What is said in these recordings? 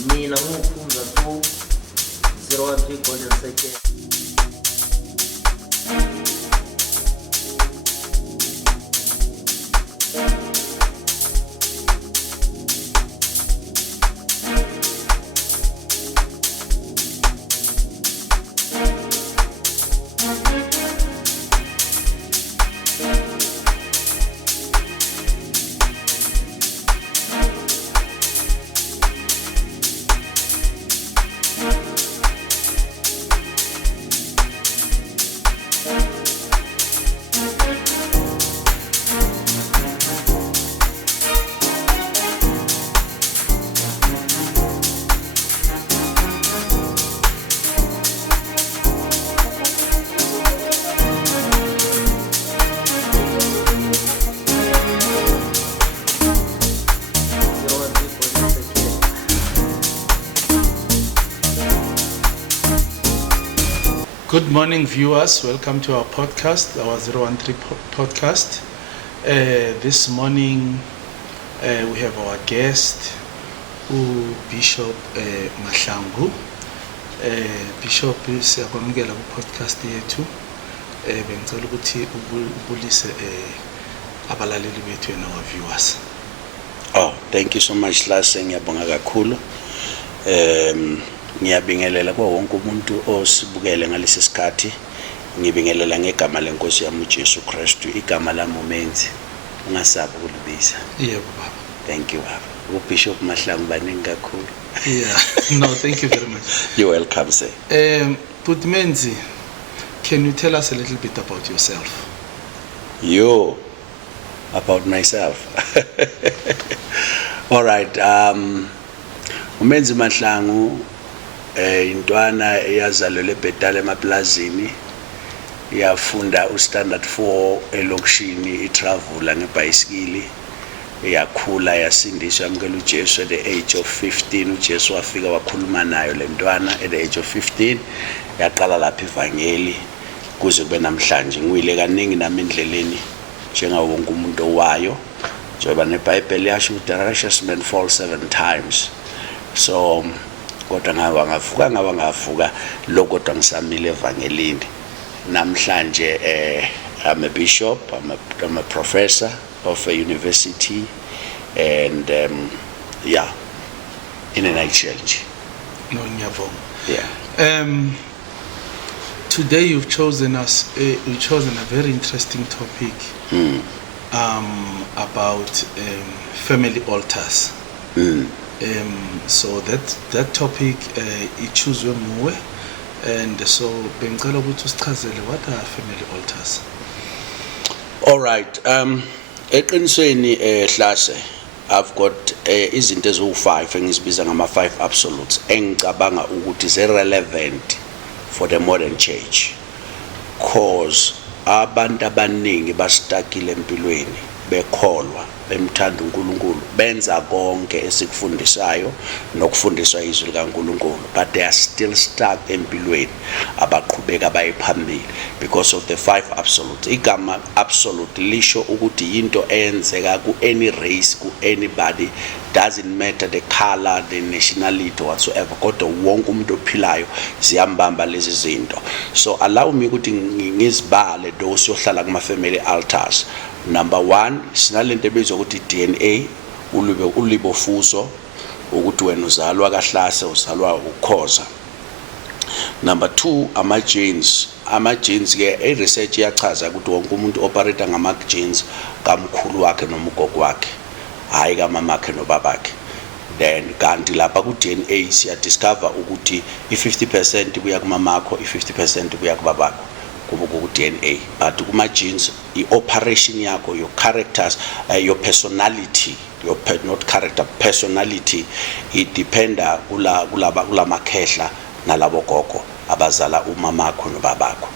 mina nguphumza 2 013 Golden Circle. Good morning, viewers. Welcome to our podcast, our 013 podcast. This morning we have our guest, Bishop Mahlangu. Bishop siyabamukela ku-podcast yethu. Bengicela ukuthi ubulise abalaleli bethu and our viewers. Oh, thank you so much, Lase. Ngiyabonga kakhulu. Ngiyabingelela kwa wonke umuntu osibukele ngalesi sikhathi. Ngibingelela ngegama lenkosi yami uJesu Kristu, igama lami umenzi. Ungasabi ukulibisa. Yebo baba. Thank you baba. uBishop Mahlangu baningi kakhulu. Yeah. No, thank you very much. You're welcome, sir. Menzi, can you tell us a little bit about yourself? About myself. All right. Umenzi Mahlangu intwana eyazalelwe eBhetali emaplazini, yafunda uStandard 4 elokishini, itravel ngebhayisikili, yakhula yasindiswa yamukela uJesu at the age of 15. uJesu wafika wakhuluma nayo lentwana at the age of 15, yaqala lapha ivangeli kuze kube namhlanje. Ngwile kaningi nami endleleni njengawo wonke umuntu owayo, njengoba neBhayibheli yasho ukuthi the righteous man falls 7 times. So kodwa ngavuka lokho kodwa ngisamile evangelini. Namhlanje I'm a bishop, I'm a professor of a university, and yeah, in a nutshell. No, ngiyabonga. Yeah. Today you've chosen a very interesting topic about family altars. So that topic ichuzwe nguwe, and so bengicela ukuthi usichazele what are family altars. All right. Eqinisweni Hlase, I've got izinto eziwu5 engizibiza ngama5 absolutes engicabanga ukuthi is relevant for the modern church, cause abantu abaningi bastakile empilweni bekholwa bemthanda uNkulunkulu, benza konke esikufundisayo nokufundiswa izwi likaNkulunkulu, but they are still stuck empilweni, abaqhubeka bayiphambili because of the 5 absolutes. Igama absolute lisho ukuthi into eyenzeka ku any race, ku anybody, doesn't matter the color, the nationality, whatsoever, kodwa wonke umuntu ophilayo ziyambamba lezi zinto. So allow me ukuthi ngizibale those yohlala kuma family altars. Number 1, sinalento ebizwa ukuthi DNA, ulibofuso, ukuthi wena uzalwa kaHlase uzalwa ukhoza. Number 2, ama-genes. Ama-genes ke research iyachaza ukuthi wonke umuntu operate ngama-genes kamkhulu wakhe noma ugogo wakhe, hayi kamamakhe nobabakhe. Then kanti lapha ku-DNA siya discover ukuthi i-50% kuya kumamakho, i-50% kuya kubabakho ku-DNA. But kuma-genes i-operation yakho, your characters, your personality, not character, personality, idependa kula makhehla nalabo gogo abazala umamakho nobabakho.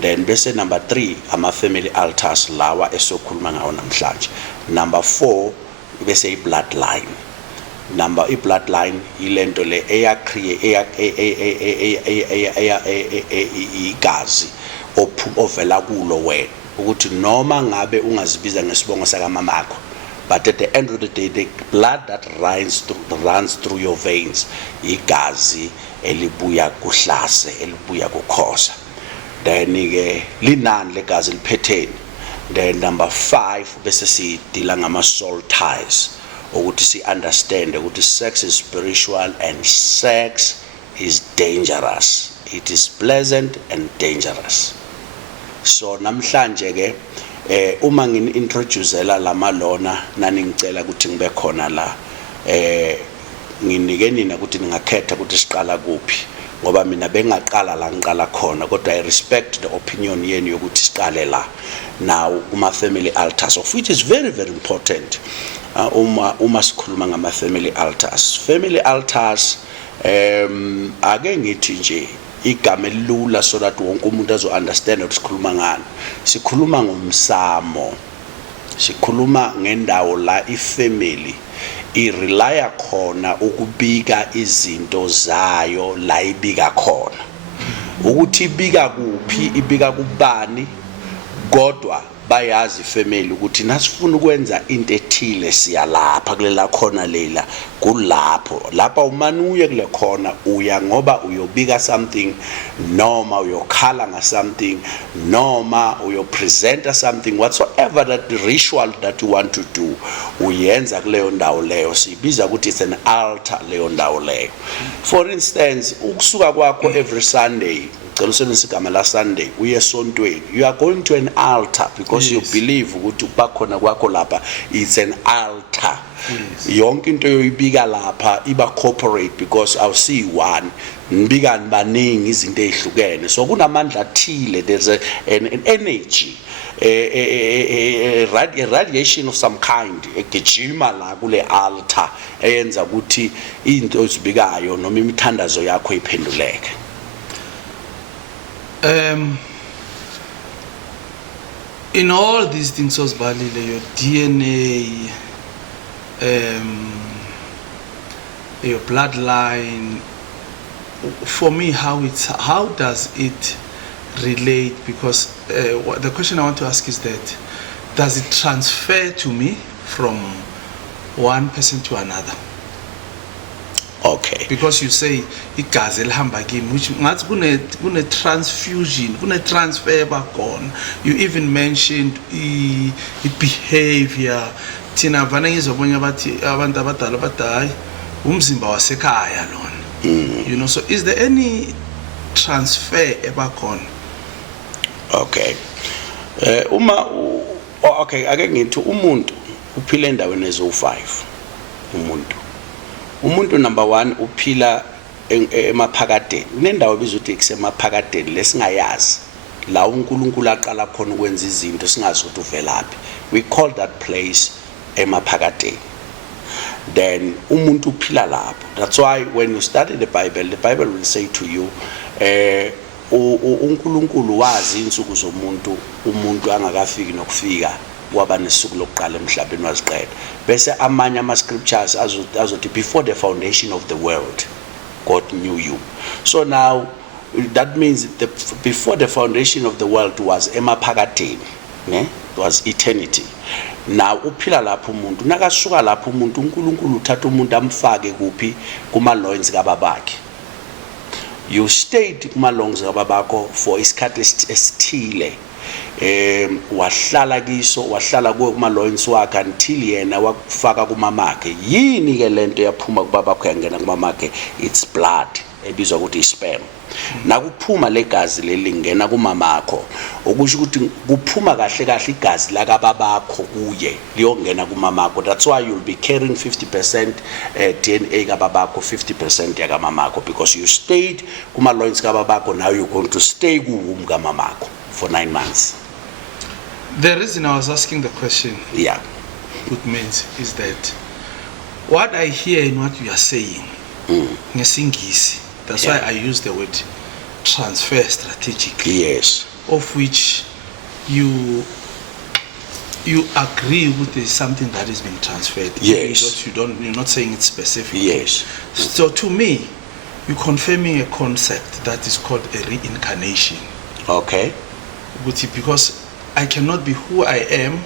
Then bese number 3, ama-family altars lawa esokhuluma ngawo namhlanje. Number 4, bese i-bloodline. I-bloodline ilento le igazi ovela kulo wena, ukuthi noma ngabe ungazibiza ngesibongo sakamamakho but at the end of the day, the blood that runs through your veins, igazi elibuya kuhlase, elibuya kukhosa. Then linani legazi liphetheni. Then number 5, bese sidila ngama soul ties. Ukuthi si understand ukuthi sex is spiritual and sex is dangerous. It is pleasant and dangerous. So namhlanje ke uma ngini introducela lama lona nani ngicela ukuthi ngibe khona la nginike nina ukuthi ningakhetha ukuthi siqala kuphi ngoba mina bengaqala la ngiqala khona kodwa I respect the opinion yenu yokuthi siqale la now uma family altars, of which is very very important. Uma sikhuluma ngama family altars ake ngithi nje igama elula so that wonke umuntu azo understand ukuthi sikhuluma ngani. Sikhuluma ngomsamo, sikhuluma ngendawo la ifamily irelya khona ukubika izinto zayo la ibika khona, ukuthi ibika kuphi, ibika kubani, kodwa bayazi family ukuthi nasifuna ukwenza into ethile siya lapha kulela khona lela kulapho lapha umanuye kule khona uya ngoba uyobika something noma uyokhala nga something noma uyopresenta something whatsoever that the ritual that you want to do uyenza kuleyo ndawo leyo sibiza ukuthi it's an altar leyo ndawo leyo. For instance ukusuka kwakho every Sunday last Sunday uye esontweni, you are going to an altar because you believe ukuthi bakhona kwakho lapha it's an altar. Yonke into yoyibika lapha iba corporate because I'll see one nibika baningi izinto ezihlukene, so kunamandla athile, there's an energy, a radiation of some kind egijima la kule altar eyenza ukuthi into ezibikayo noma imithandazo yakho iphenduleke. In all these things, Osbalile, your DNA, your bloodline, for me, how does it relate? Because the question I want to ask is that, does it transfer to me from one person to another? Okay. Because you say igazi elihamba kimi, which ngathi kune transfusion, kune transfer bakon. You even mentioned I behavior. Thina vana ngizobona bathi abantu abadala bathi umzimba wasekhaya lona. You know, so is there any transfer ebakon? Okay. Okay, ake ngithi umuntu uphila endaweni ezo5. Umuntu number 1 uphila emaphakadeni. Kunendawo ebizwa ukuthi kusemaphakadeni lesingayazi. La uNkulunkulu aqala khona ukwenza izinto singazi ukuthi uvelaphi. We call that place emaphakadeni. Then umuntu uphila lapho. That's why when you study the Bible will say to you uNkulunkulu wazi insuku zomuntu umuntu angakafiki nokufika waba nesuku lokuqala emhlabeni waziqeda. Bese amanye ama scriptures azothi before the foundation of the world God knew you. So now that means before the foundation of the world was emaphakadeni, ne? Was eternity. Now uphila lapho umuntu nakasuka lapho umuntu uNkulunkulu uthatha umuntu amfake kuphi kuma loins kababakhe. You stayed kuma loins kababakho for isikhathi esithile. Wahlala kiso, wahlala kuma loins wakhe until yena wakufaka kumamakhe. Yini ke lento yaphuma kubabakho yangena kumamakhe? It's blood ebizwa ukuthi sperm. Nakuphuma legazi lelingena kumamakho okusho ukuthi kuphuma kahle kahle igazi la kababakho kuye liyongena kumamakho. That's why you'll be carrying 50% DNA kababakho, 50% yakamamakho, because you stayed kuma loins kababakho. Now you're going to stay kuwomb kamamakho for 9 months. The reason I was asking the question, yeah, it means is that what I hear in what you are saying, ngesingisi, that's why I use the word transfer strategically. Yes. Of which you agree with something that is being transferred. Yes. You're not saying it specifically. Yes. So to me, you're confirming a concept that is called a reincarnation. Okay. Because I cannot be who I am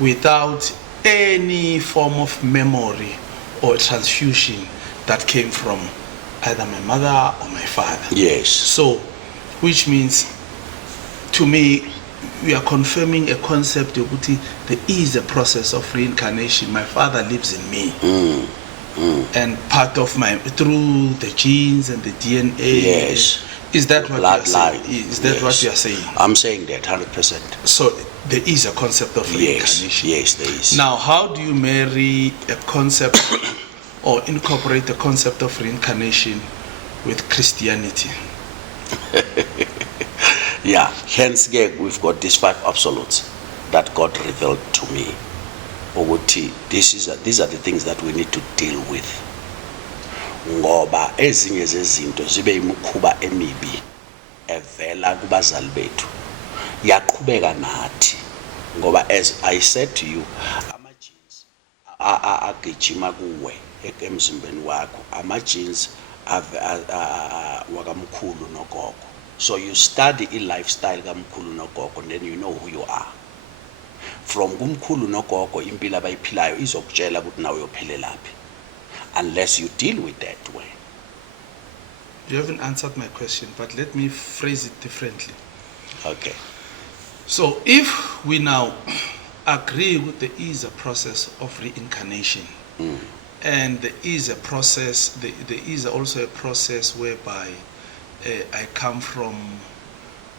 without any form of memory or transfusion that came from either my mother or my father. Yes. So, which means, to me, we are confirming a concept of there is a process of reincarnation. My father lives in me. And part of through the genes and the DNA. Yes. Is that what you are saying? Bloodline. Is that what you are saying? I'm saying that 100%. So there is a concept of reincarnation. Yes, there is. Now, how do you marry a concept or incorporate the concept of reincarnation with Christianity? Yeah, hence we've got these 5 absolutes that God revealed to me. These are the things that we need to deal with. Ngoba ezinye zezinto zibe imikhuba emibi evela kubazali bethu yaqhubeka nathi ngoba, as I said to you, ama genes agijima kuwe emzimbeni wakho, ama genes wakamkhulu nogogo. So you study a lifestyle kamkhulu nogogo, and then you know who you are. From kumkhulu nogogo impilo abayiphilayo izokutshela ukuthi nawe uyophelelaphi, unless you deal with that way. You haven't answered my question, but let me phrase it differently. Okay. So if we now agree with there is a process of reincarnation, and there is a process, there is also a process whereby I come from,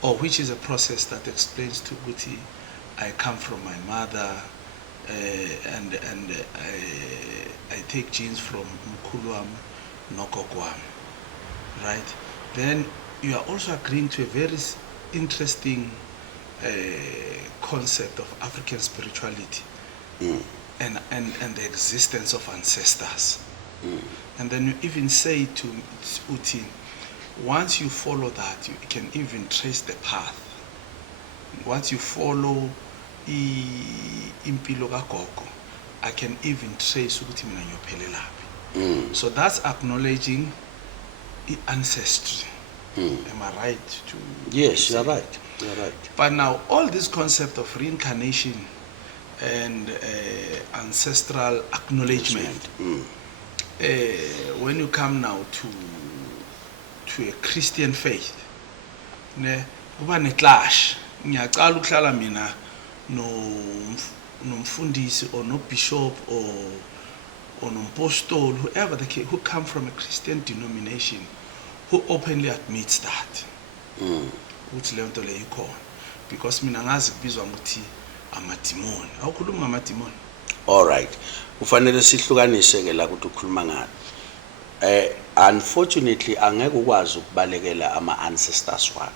or which is a process that explains to Guti, I come from my mother, and I take genes from Mkuluam, Nokokwam, right? Then you are also agreeing to a very interesting concept of African spirituality and the existence of ancestors. And then you even say to Uti, once you follow that, you can even trace the path. Once you follow impilo kagogo, I can even trace ukuthi mina ngiyophelelaphi. So that's acknowledging ancestry. Am I right to? Yes, you're right. You're right. But now all this concept of reincarnation and ancestral acknowledgement, when you come now to a Christian faith, ne kuba ne clash. Ngiyaqala ukuhlala mina nomfundisi or no bishop or nompostoli, whoever the case, who come from a Christian denomination, who openly admits that ukuthi le nto le ikhona, because mina ngazi kubizwa ukuthi amadimoni. Awukhuluma ngamadimoni? All right. Kufanele sihlukanise ke la ukuthi ukhuluma ngani. Unfortunately angeke ukwazi ukubalekela ama ancestors wakho,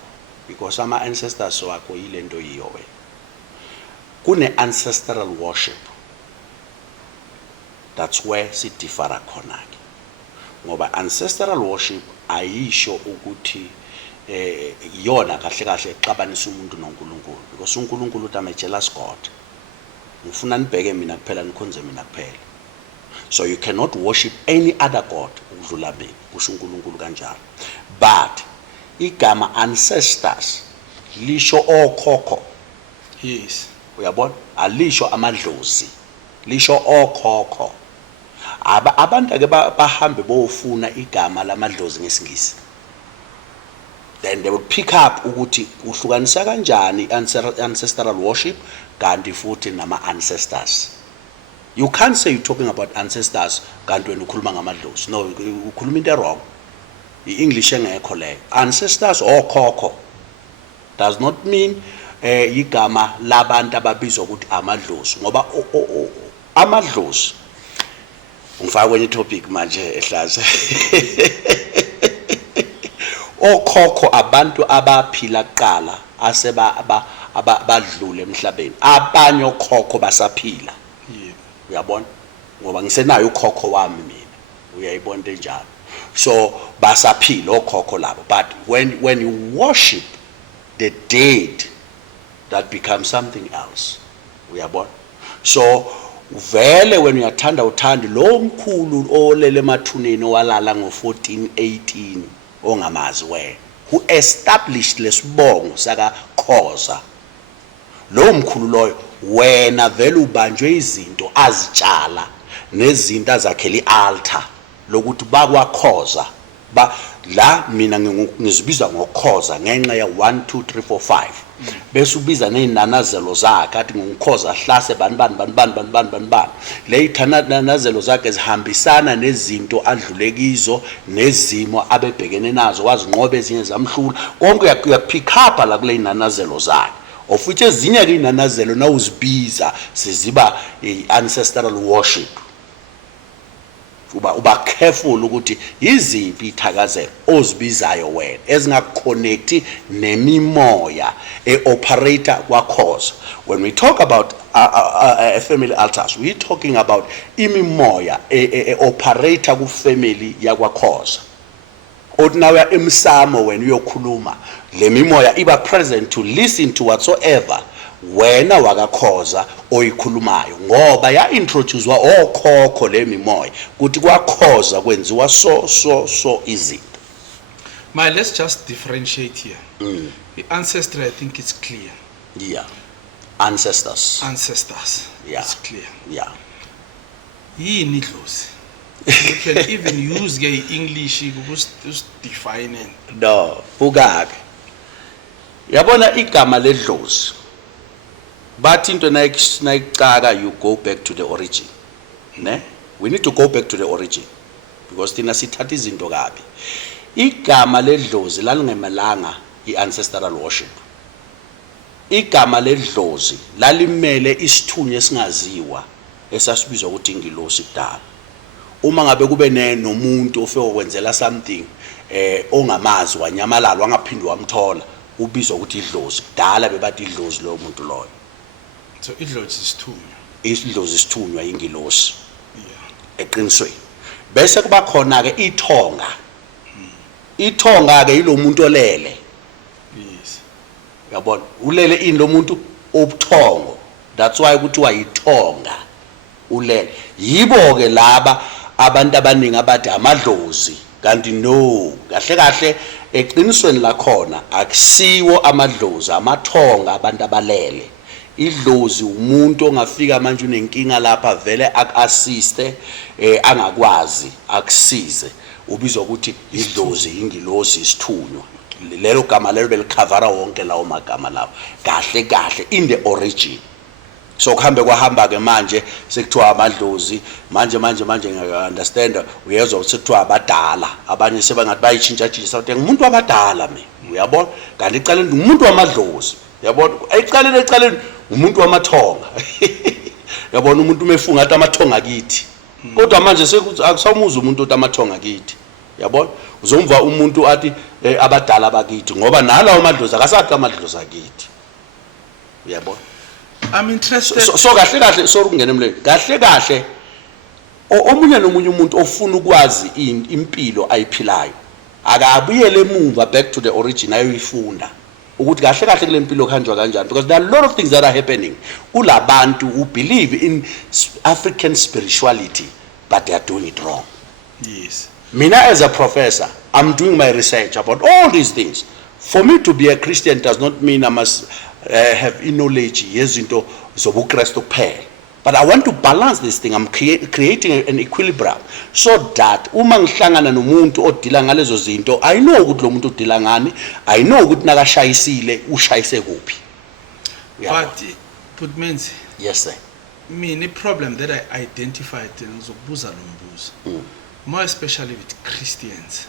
because ama ancestors wakho yilento yiyo wena. Kune ancestral worship. That's where si differ khona ke. Ngoba ancestral worship ayisho ukuthi yona kahle kahle exabanisa umuntu noNkulunkulu, because uNkulunkulu uthi I'm a jealous God. Ngifuna nibheke mina kuphela nikhonze mina kuphela. So you cannot worship any other God ukudlula mina, kusho uNkulunkulu kanjalo. But igama ancestors lisho okhokho. Yes. Uyabona? Alisho amadlozi. Lisho okhokho. Abantu ake bahambe bofuna igama lamadlozi ngesingisi. Then they would pick up ukuthi uhlukanisa kanjani ancestral worship kanti futhi nama ancestors. You can't say you're talking about ancestors kanti wena ukhuluma ngamadlozi. No, ukhuluma into wrong. I-English engekho leyo. Ancestors okhokho does not mean igama labantu ababizwa ukuthi amadlozi, ngoba amadlozi ngifaka kwenye topic manje ehlaza. Okhokho abantu abaphila kuqala aseba abadlule emhlabeni, abanye okhokho basaphila. Uyabona? Ngoba ngisenayo ukhokho wami mina, uyayibona into enjalo. So basaphila okhokho labo, but when you worship the dead, that becomes something else. Uyabona? So vele when uyathanda uthandi lo mkhulu olele emathuneni owalala ngo1418 ongamazi wena, who established lesibongo saka Khoza, lo mkhulu loyo wena vele ubanjwe izinto azitshala nezinto azakhela i-altar lokuthi bakwakhoza la mina ngizibiza ngokhoza ngenxa ya 1 2 3 4 5 bese ubiza nezinanazelo zakhe athi ngikhoza hlase bani le ithanazelo zakhe zihambisana nezinto adlulekizo nezimo abebhekene nazo wazinqobe ezinye zamhlula konke uyapick up la kule inanazelo zakhe of which ezinye ke inanazelo na uzibiza siziba ancestral worship uba careful ukuthi iziphi ithakazelo ozibizayo wena ezingaconnect nemimoya eoperator kwakhoza. When we talk about family altars, we talking about imimoya operator ku family yakwakhoza. Ordinary emsamo when uyokhuluma le mimoya iba present to listen to whatsoever wena wakakhoza oyikhulumayo ngoba ya introducewa okhokho le mimoya kuthi kwakhoza kwenziwa so izinto. Let's just differentiate here. The ancestry, I think it's clear. Yeah. Ancestors. Yeah. It's clear. Yeah. Yini idlozi? You can even use gay English to define it. No, bukake. Yabona igama ledlozi. But into nayiqaka you go back to the origin. Ne? We need to go back to the origin because thina sithatha izinto kabi. Igama ledlozi lalingemelanga iancestral worship. Igama ledlozi lalimele isithunywa esingaziwa esasibizwa ukuthi ingilosi kudala. Uma ngabe kube nomuntu ofike okwenzela something ongamazi wanyamalala wangaphindi wamthola ubizwa ukuthi idlozi kudala bebathi idlozi lo muntu loyo. So idlozi isithunywa. Idlozi isithunywa ingilosi. Yeah. Eqinisweni. Bese kuba khona ke ithonga. Ithonga ke yilo muntu olele. Yes. Yabona ulele ini lo muntu obuthongo. That's why kuthiwa yithonga. Ulele. Yibo ke laba abantu abaningi abathi amadlozi kanti no kahle eqinisweni la khona akusiwo amadlozi amathonga abantu abalele. Idlozi umuntu ongafika manje unenkinga lapha vele akassiste angakwazi akusize ubizwa ukuthi idlozi ingilosi isithunywa. Lelo gama lelo belikhavara wonke lawo magama lawo kahle in the origin. So kuhambe kwahamba ke manje sekuthiwa amadlozi manje ngiyunderstand uyezwa ukuthi kuthiwa abadala abanye sebangathi bayichintsha ukuthi ngumuntu wabadala mina uyabona kanti icaleni umuntu wamadlozi yabona ecaleni umuntu wamathonga yabona umuntu mefunga athi amathonga kithi kodwa manje sekusamuza umuntu othi amathonga kithi yabona uzomva umuntu athi abadala bakithi ngoba nalawo amadlozi akasathi amadlozi akithi uyabona. I'm interested. So kahle sorry ukungena emleni kahle omunye nomunye umuntu ofuna ukwazi impilo ayiphilayo akabuyele emuva back to the origin ayoyifunda ukuthi kahle kule mpilo kanjwa kanjani because there are a lot of things that are happening kulabantu who believe in African spirituality but they are doing it wrong. Yes. Mina as a professor I'm doing my research about all these things. For me to be a Christian does not mean I must have knowledge yezinto zobuKristu kuphela. But I want to balance this thing. I'm creating an equilibrium so that uma ngihlangana nomuntu odila ngalezo zinto I know ukuthi lo muntu udila ngani, I know ukuthi nakashayisile ushayise kuphi. But means yes sir. The problem that I identified ngizokubuza lo mbuzo. More especially with Christians.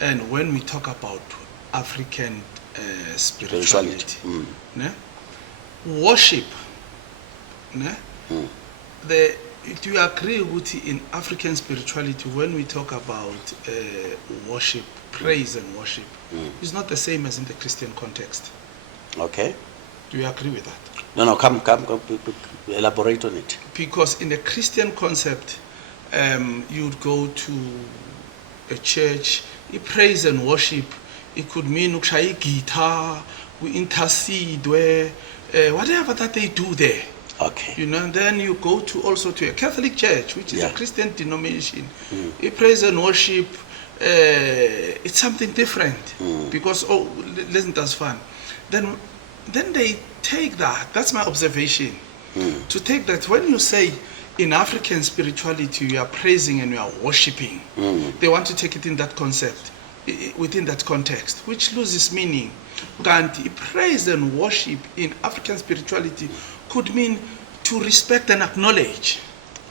And when we talk about African spirituality. Ne? Worship. Ne? Do you agree with in African spirituality when we talk about worship, praise and worship, it's not the same as in the Christian context? Okay. Do you agree with that? No, come, elaborate on it. Because in the Christian concept, you'd go to a church, praise and worship, it could mean ukushaya guitar, we intercede, whatever that they do there. Okay. And then you go also to a Catholic church, which is a Christian denomination. Praise and worship, it's something different because listen, that's fun. Then they take that. That's my observation. To take that, when you say in African spirituality you are praising and you are worshipping, they want to take it in that concept, within that context, which loses meaning. Kanti praise and worship in African spirituality could mean to respect and acknowledge.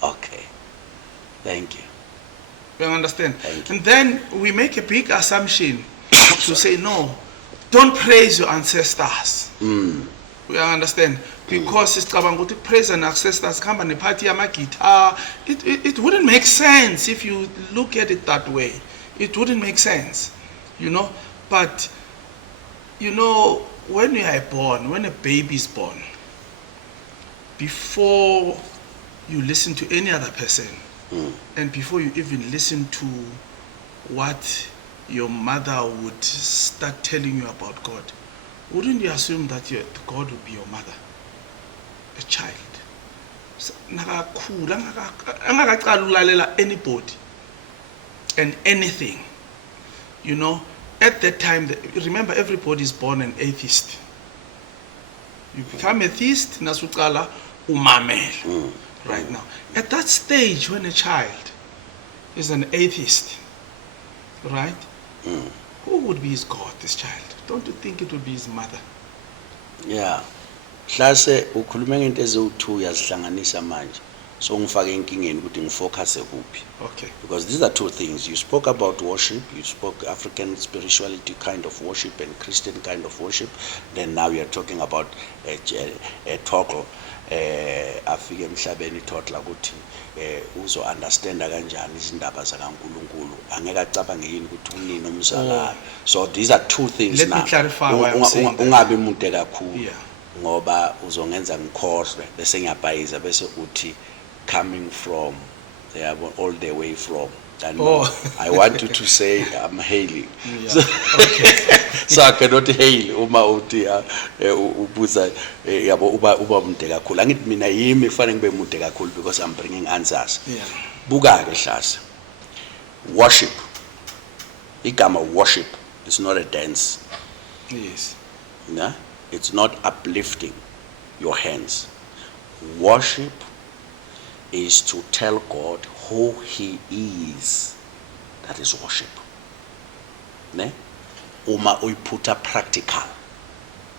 Okay. Thank you. You understand? Thank you. And then we make a big assumption to say, no, don't praise your ancestors. We understand? Because it's about to praise and ancestors, come and party guitar. It wouldn't make sense if you look at it that way. It wouldn't make sense, you know. But, you know, when you are born, when a baby is born, before you listen to any other person, and before you even listen to what your mother would start telling you about God, wouldn't you assume that God would be your mother, a child? Anybody and anything, you know. At that time, remember, everybody is born an atheist. You become atheist, nasukala umamel. Right now, at that stage, when a child is an atheist, right? Who would be his God, this child? Don't you think it would be his mother? Yeah. Hlase ukhuluma ngento eziwu2 yazihlanganisa manje. So ngifake enkingeni ukuthi ngifocus kuphi. Okay. Because these are two things. You spoke about worship, you spoke African spirituality kind of worship and Christian kind of worship. Then now you're talking about a toggle. Afike emhlabeni total ukuthi uzo understand kanjani izindaba zakaNkuluNkulu, angeke acabange yini ukuthi unini umzalayo. So these are two things. Let now me clarify why I'm saying that. ungabe mude kakhulu. Yeah. Ngoba uzongenza ngikhohlwe bese ngiyabhayiza bese uthi coming from, they are all the way from. And I want you to say I'm hailing. Yeah. So, Okay. so I cannot hail uma uthi ubuza yabo uba mude kakhulu. Angithi mina yimi kufanele ngibe mude kakhulu because I'm bringing answers. Yeah. Buka ke Hlase. Worship. Igama worship is not a dance. Yes. Nah? It's not uplifting your hands. Worship is to tell God who He is. That is worship. Ne? Uma uyiputa practical.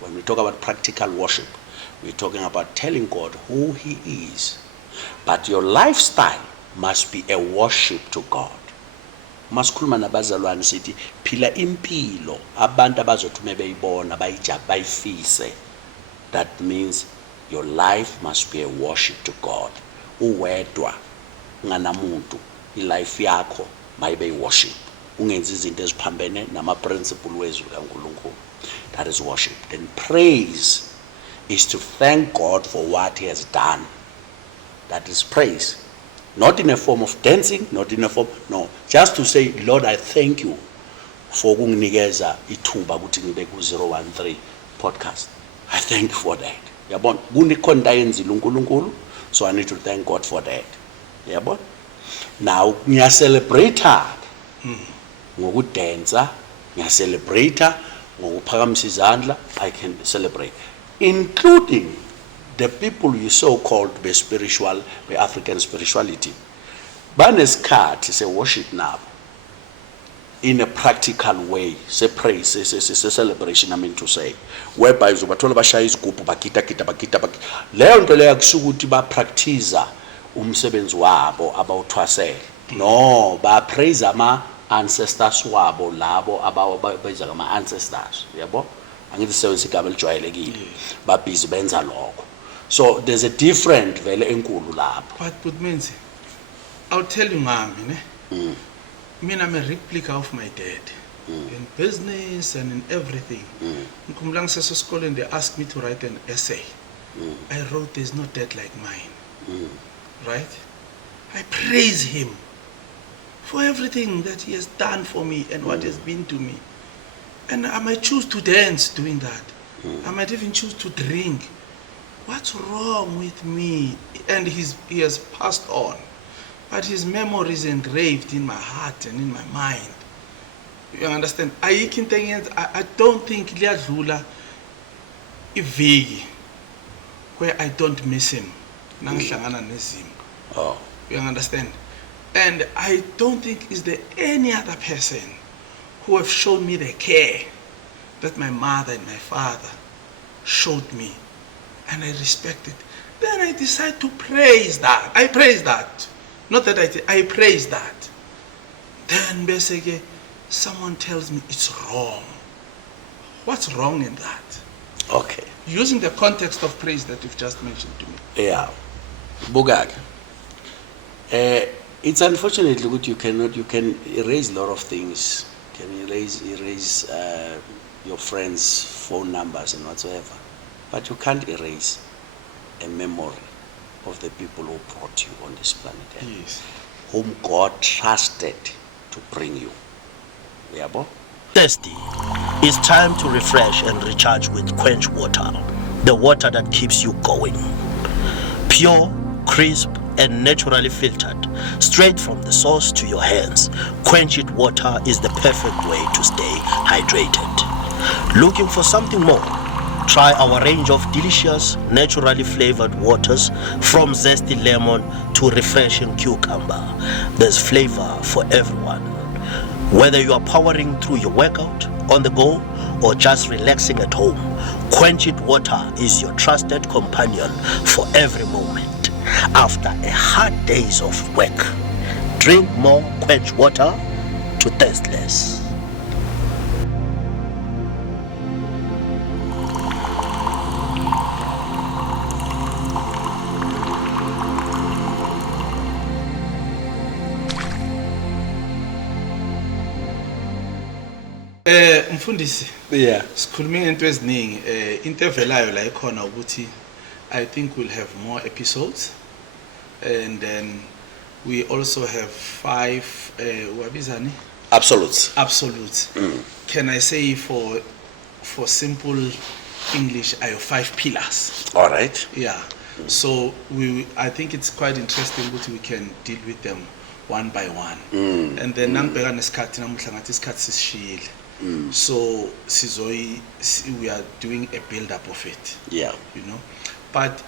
When we talk about practical worship, we're talking about telling God who He is. But your lifestyle must be a worship to God. Masikhuluma nabazalwane sithi phila impilo abantu abazothi mebeyibona bayifise. That means your life must be a worship to God. Uwedwa nganamuntu ilife yakho mayibe worship. Ungenzi izinto eziphambene nama principle wezwi kaNkulunkulu. That is worship. Then praise is to thank God for what He has done. That is praise. Not in a form of dancing, not in a form, no. Just to say, Lord, I thank you for kunginikeza ithuba ukuthi ngibe ku 013 podcast. I thank you for that. Yabona, kunikhona ayenzile uNkulunkulu, so I need to thank God for that. Yabona? Now, ngiyacelebrate ngokudansa, ngiyacelebrate ngokuphakamisa izandla, I can celebrate, including the people you so-called be spiritual, be African spirituality. Banesikhathi se worship nabo in a practical way, say praise, say celebration, I mean to say, whereby uzobathola bashaya izigubhu bagida. Leyo nto leyo kusho ukuthi ba practice umsebenzi wabo abawuthwasela. No, ba praise ama ancestors wabo labo abayiza kama ancestors, yabo? Angithi sewenzisa igama elijwayelekile. Ba busy benza lokho. So there's a different vele enkulu lapho. But means, I'll tell you, mami, ne? Mina I'm a replica of my dad in business and in everything. Ngikhumbula ngisesesikoleni they asked me to write an essay. I wrote there's no dad like mine. Right? I praise him for everything that he has done for me and what has been to me. And I might choose to dance doing that. I might even choose to drink. What's wrong with me? And he has passed on. But his memory is engraved in my heart and in my mind. You understand? I don't think liyadlula iviki where I don't miss him. Nangihlangana nezimo. Oh. You understand? And I don't think is there any other person who have shown me the care that my mother and my father showed me, and I respect it. Then I decide to praise that. I praise that. Not that I praise that. Then basically someone tells me it's wrong. What's wrong in that? Okay. Using the context of praise that you've just mentioned to me. Yeah. Bugag. It's unfortunate that you can erase a lot of things. You can erase your friends' phone numbers and whatsoever. But you can't erase a memory of the people who brought you on this planet Earth, Yes. whom God trusted to bring you. Yabo? Thirsty. It's time to refresh and recharge with Quench water, the water that keeps you going. Pure, crisp, and naturally filtered, straight from the source to your hands. Quench It water is the perfect way to stay hydrated. Looking for something more? Try our range of delicious, naturally flavored waters, from zesty lemon to refreshing cucumber. There's flavor for everyone. Whether you are powering through your workout, on the go, or just relaxing at home, Quench It water is your trusted companion for every moment. After a hard days of work, drink more Quench water to thirst less. Mfundisi, Yeah. sikhuluma into eziningi, into evelayo la ikhona ukuthi I think we'll have more episodes, and then we also have 5 wabizani Absolutes. absolutes. Can I say for simple English, I have 5 pillars. All right. Yeah. So I think it's quite interesting that we can deal with them one by one. And then nangibheka nesikhathi namuhla ngathi isikhathi sisishiyile. So we are doing a build up of it. Yeah. You know. But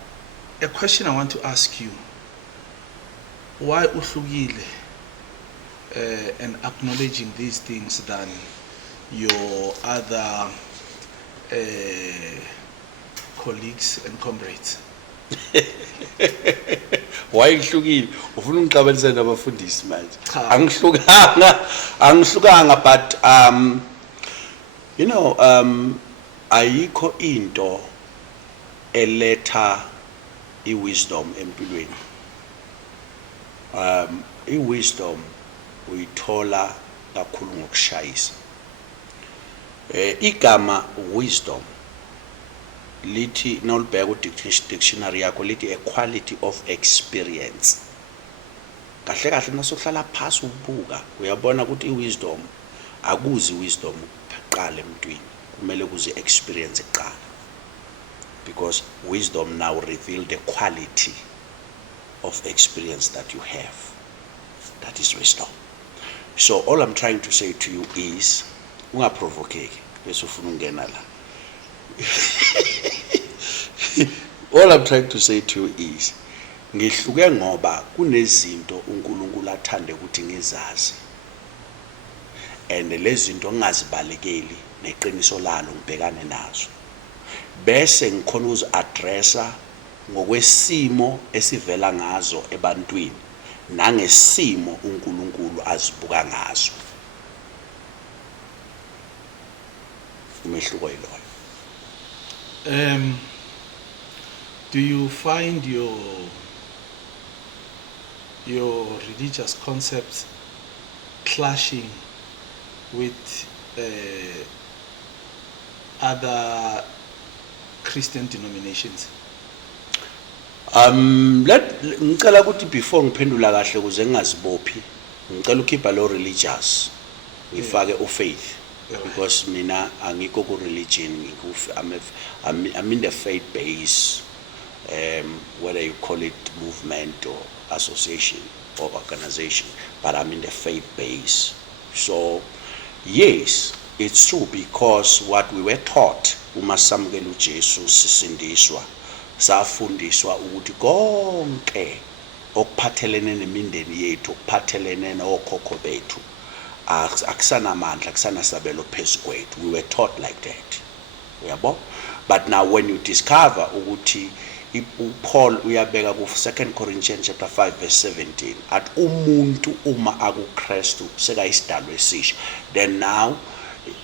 a question I want to ask you, why uhlukile and acknowledging these things than your other colleagues and comrades? Why ihlukile? Ufuna ungiqabelisa nabafundisi manje. Cha. Angihlukanga but you know ayikho into eletha iwisdom empilweni. Iwisdom uyithola kakhulu ngokushayisa. Igama wisdom lithi nolibheka ku-dictionary yakho lithi a quality of experience. Kahle kahle nasohlala phasi ubuka uyabona ukuthi iwisdom akuzi wisdom kuqala emntwini, kumele kuze experience eqala, because wisdom now reveal the quality of experience that you have. That is wisdom. So all I'm trying to say to you is ungaprovokeki bese ufuna ungena la. All I'm trying to say to you is ngihluke ngoba kunezinto uNkulunkulu athande ukuthi ngizazi, and lezi zinto ngingazibalekeli neqiniso lalo ngibhekane nazo, bese ngikhona uzi-addressa ngokwesimo esivela ngazo ebantwini nangesimo uNkulunkulu azibuka ngazo. Umehluko yiloyo. Do you find your religious concepts clashing with other Christian denominations? Ngicela ukuthi before ngiphendula kahle ukuze ngingazibophi, ngicela ukhipha lo religious ngifake ufaith, because mina angikho ku religion, I'm in the faith base, whether you call it movement or association or organization, but I'm in the faith base. So yes, it's true, because what we were taught, uma samukela uJesu sisindiswa, safundiswa ukuthi konke okuphathelene nemindeni yethu okuphathelene nokhokho bethu akusanamandla akusanasabelo phezu kwethu. We were taught like that, uyabo. But now when you discover ukuthi Paul uyabeka ku 2 Corinthians chapter 5 verse 17 at umuntu uma akuKristu sekayisidalwa esisha, then now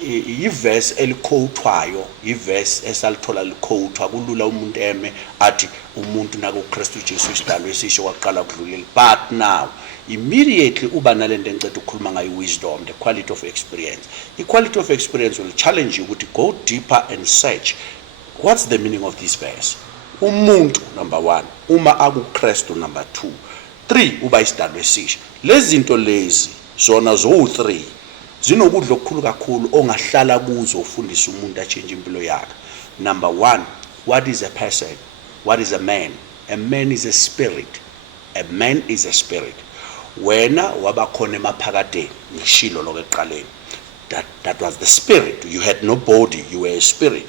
iverse eliquotewayo iverse esalithola liquotewa kulula umuntu eme athi umuntu nakuKristu Jesu isidalwa esisha kwaqala ukudlulela. But now immediately uba nalento engicela ukukhuluma ngayo wisdom, the quality of experience. The quality of experience will challenge you to go deeper and search what's the meaning of this verse. Umuntu number 1, uma akuKristu number 2, 3 uba isidalwa esisha. Lezi zinto lezi zona zo3 zinokudla okukhulu kakhulu ongahlala kuzo ufundisa umuntu achange impilo yakhe. Number 1, what is a person? What is a man? A man is a spirit. A man is a spirit. Wena wabakhona emaphakadeni ngishilo lokuqaleni. That was the spirit. You had no body, you were a spirit.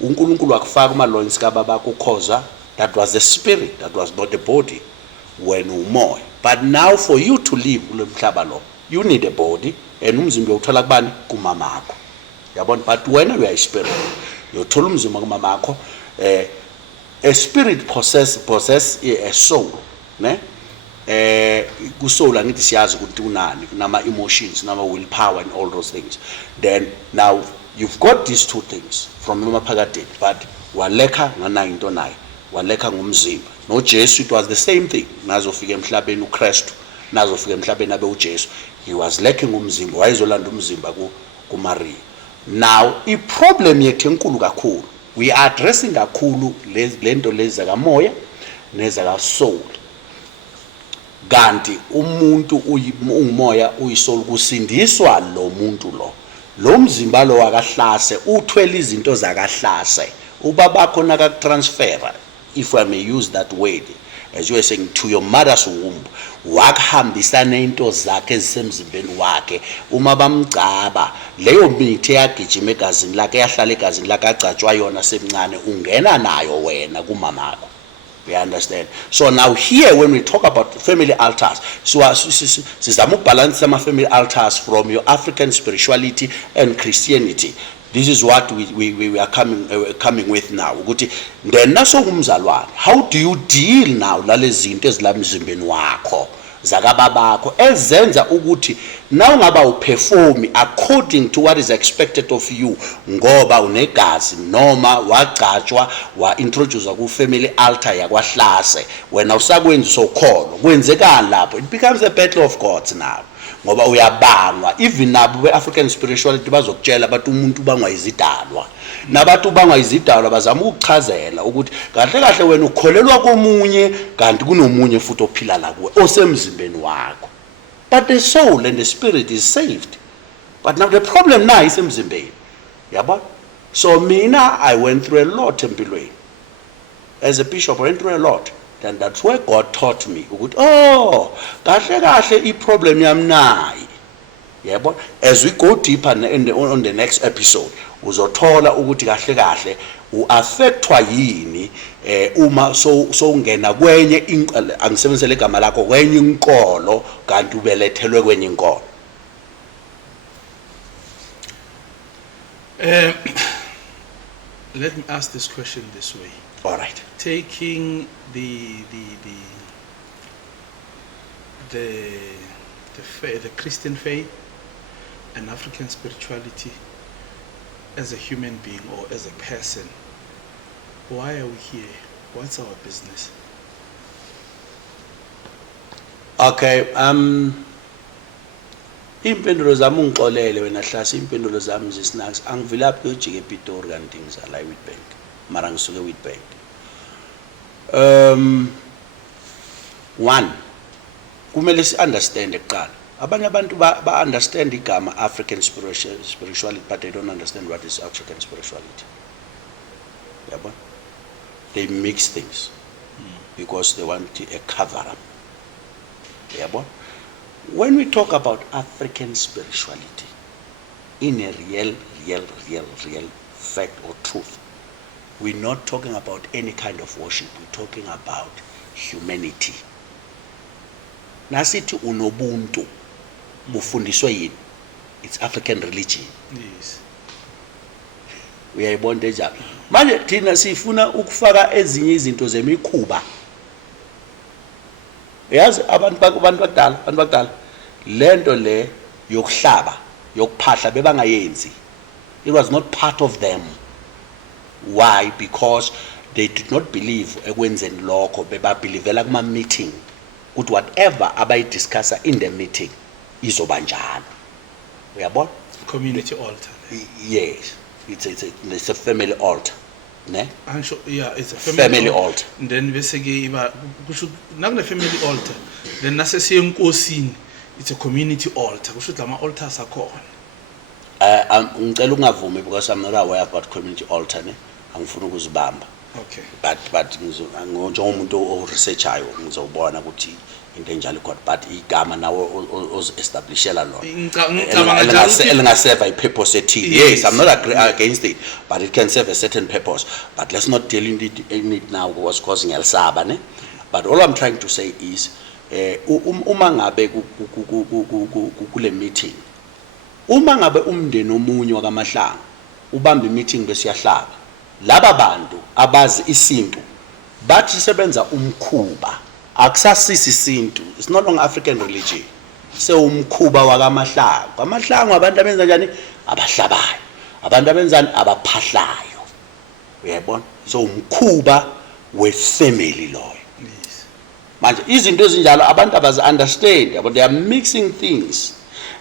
uNkulunkulu wakufaka amaloins kababa ukhoza, that was the spirit, that was not the body. When umoya. But now for you to live kulo mhlaba lo, you need a body and umzimba uthola kubani kumamakho. Yabona, but when you are a spirit, uthola umzimba kumamakho. A spirit possess a soul, ne? Ku soul angithi siyazi ukuthi unani, nama emotions, nama willpower and all those things. Then now you've got these two things from emaphakadeni, but waleka nganayo into nayo, waleka ngumzimba. No Jesu, it was the same thing. Nazofika emhlabeni uKristu, nazofika emhlabeni abe uJesu. He was lacking umzimba, wayezolanda umzimba ku Maria. Now, I problem yethu enkulu kakhulu. We are addressing kakhulu lento lezi zakamoya nezaka soul. Kanti umuntu umoya uyisoul kusindiswa lo muntu lo. Lo mzimba lo wakahlase uthwele izinto zakahlase. Ubabakho nakatransfera, if I may use that word, as you were saying, to your mother's womb, wakuhambisana into zakhe ezisemzimbeni wakhe. Uma bamgcaba leyo mithi yagijima egazini lakhe, yahlala egazini lakhe, agcatshwa yona semncane, ungena nayo wena kumamakho. We understand. So now here when we talk about family altars, so sizama ukubalance ama family altars from your African spirituality and Christianity. This is what we are coming with now. Ukuthi ndena sokumzalwane, how do you deal now lalezi zinto ezilamzimbeni wakho zakababakho ezenza ukuthi now ngaba uperform according to what is expected of you ngoba unegazi noma wagcatshwa wa introduce ku family altar yakwahlase, wena usakwenza sokholo kwenzekani lapho? It becomes a battle of gods now. Ngoba uyabangwa, even nabo beAfrican spirituality bazokutshela abantu umuntu bangwa izidalwa, nabantu bangwa izidalwa bazama ukuchazela ukuthi kahle kahle wena ukholelwa komunye kanti kunomunye futhi ophila la kuwe osemzimbeni wakho. But the soul and the spirit is saved. But now the problem now is emzimbeni. Yabo? So mina, I went through a lot empilweni. As a bishop, I went through a lot. And that's where God taught me. Oh, kahle problem yamnayi. Yabo? As we go deeper on the next episode, uzothola ukuthi kahle uaffectwa yini uma so ungena kwenye angisebenzele igama lakho kwenye inkolo kanti ubelethelwe kwenye inkolo. Let me ask this question this way. All right. Taking the Christian faith and African spirituality as a human being or as a person, why are we here? What's our business? Okay, impendulo zami ungixolele wena Hlasi, impendulo zami zisinaks angivilaphi ujike ePitori kanti ngizala eWitbank mara ngisuke eWitbank. One, kumele si understand ekuqala. Abanye abantu ba understand igama African spirituality, but they don't understand what is African spirituality. Yabo? They mix things because they want a cover up. Yabo? When we talk about African spirituality, in a real fact or truth, we're not talking about any kind of worship, we're talking about humanity. Nasithi unobuntu bufundiswe yini? It's African religion. Yes. Uyayibona njalo. Manje thina sifuna ukufaka ezinye izinto zemikhuba. Yazi abantu bakudala lento le yokuhlaba yokuphahla bebangayenzi. It was not part of them. Why? Because they did not believe ekwenzeni lokho, bebabelievela kuma meeting ukuthi whatever abayidiscussa in the meeting izoba njalo. Uyabona? Community altar. Yes, it's a family altar, ne? I'm sure, yeah, it's a Family altar. And then basically, kusho nakune family altar. Then nase siyenkosini, it's a community altar. Kusho lama altars akhona. Ngicela ungavumi because I'm not aware about community altar, ne? Angifuni ukuzibamba. Okay. But njengomuntu o researchayo ngizobona ukuthi into enjalo kodwa but igama nawo establishela lona elingaserve purpose ethile. Yes, I'm not against it, but it can serve a certain purpose, but let's not deal in it now what's causing elsaba, ne? But all I'm trying to say is uma ngabe kule meeting, uma ngabe umndeni omunye wakamahlanga ubamba meeting besiyahlaba, laba bantu abazi isintu bathi sebenza umkhuba, akusasisi isintu. It's no longer African religion, umkhuba wakamahlanga. Amahlanga abantu abenza njani? Abahlabayo. Abantu abenzani? Abaphahlayo. Uyayibona? So umkhuba we-family loyo. Yes. Manje izinto ezinjalo abantu abazi understand, but they are mixing things.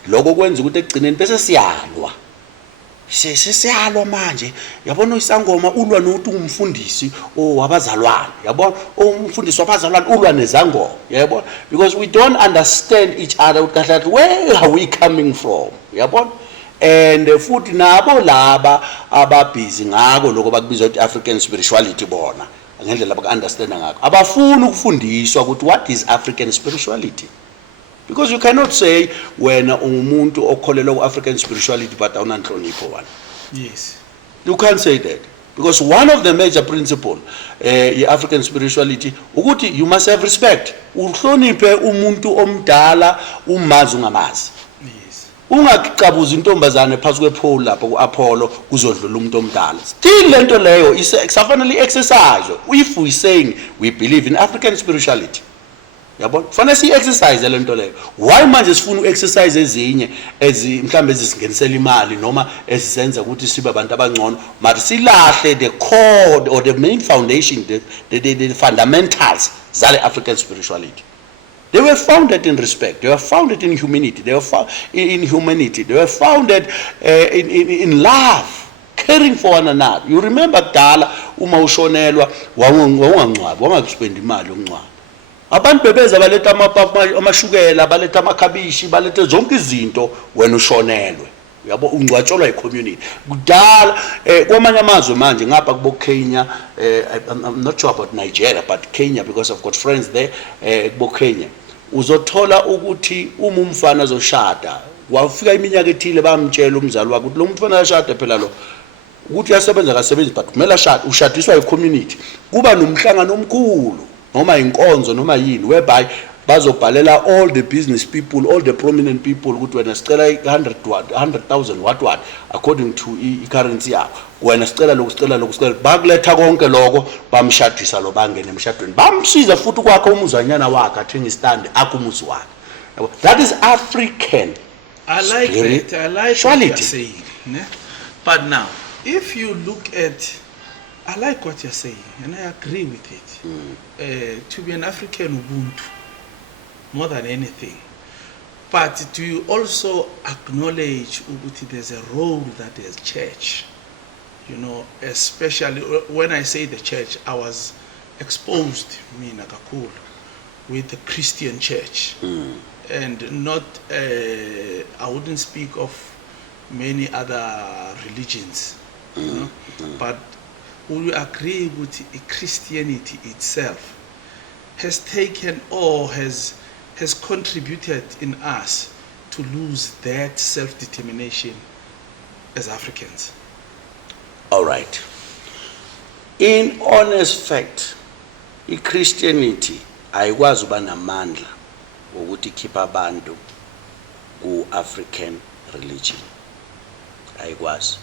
Lokho kwenza ukuthi ekugcineni bese siyalwa. Siyalwa manje. Yabona isangoma ulwa nokuthi umfundisi wabazalwane. Yabona umfundisi wabazalwane ulwa nezangoma. Yabona, because we don't understand each other. Where are we coming from? Yabona. And futhi nabo laba ababhizi ngako lokho bakubizwa ukuthi African spirituality bona ngendlela baka-understanda ngako abafuni ukufundiswa ukuthi what is African spirituality, because you cannot say wena umuntu okholelwa ku-African spirituality but awunanhlonipho wena. Yes. You can't say that, because one of the major principle ye-African spirituality ukuthi you must have respect. Uhloniphe umuntu omdala umazi ungamazi. Ungaqiqabuza intombazane phansi kwepole lapha ku-Apollo kuzodlula umuntu omdala. Still lento leyo isafanele exercise. If we saying we believe in African spirituality, yabona fanele si-exercise lento leyo. Why manje sifuna u-exercise ezinye mhlambe ezisingenisela imali noma ezisenza ukuthi sibe abantu abangcono, but silahle the core or the main foundation, the fundamentals zale African spirituality. They were founded in respect. They were founded in humanity. They were in humanity. They were founded in love, caring for one another. You remember kudala uma ushonelwa wawungangcwabi, wangaspendi imali yokungcwaba. Abantu bebeza baletha amashukela, baletha amakhabishi, baletha zonke izinto wena ushonelwe. Yabo ungcwatshelwa i-community. Kudala kwamanye amazwe manje ngapha kubo Kenya, I'm not sure about Nigeria, but Kenya, because I've got friends there, kubo Kenya. Uzothola ukuthi uma umfana azoshada, wafika iminyaka ethile bamtshela umzali wakhe ukuthi lo mfana ashada phela lo ukuthi yasebenza kasebenzi but kumele ashade, ushadiswa i-community. Kuba nomhlangano omkhulu noma inkonzo noma yini whereby bazobhalela all the business people, all the prominent people ukuthi wena sicela 100,000 what according to i-currency yabo, wena sicela lokhu bakuletha konke lokho bamshadisa lo bangene emshadweni, bamsiza futhi kwakhe umuzanyana wakhe athenga istand akumuzi wakhe. That is African. I like that. I like what you're saying. Ne? But now, if you look at, I like what you're saying, and I agree with it. To be an African Ubuntu, more than anything. But do you also acknowledge that there's a role that there's church? You know, especially when I say the church, I was exposed, me Nakakul, with the Christian church. And not, I wouldn't speak of many other religions, you know? But would you agree with Christianity itself has taken or has contributed in us to lose that self-determination as Africans? All right. In honest fact, i-Christianity ayikwazi uba namandla ukuthi ikhipha abantu ku-African religion. Ayikwazi.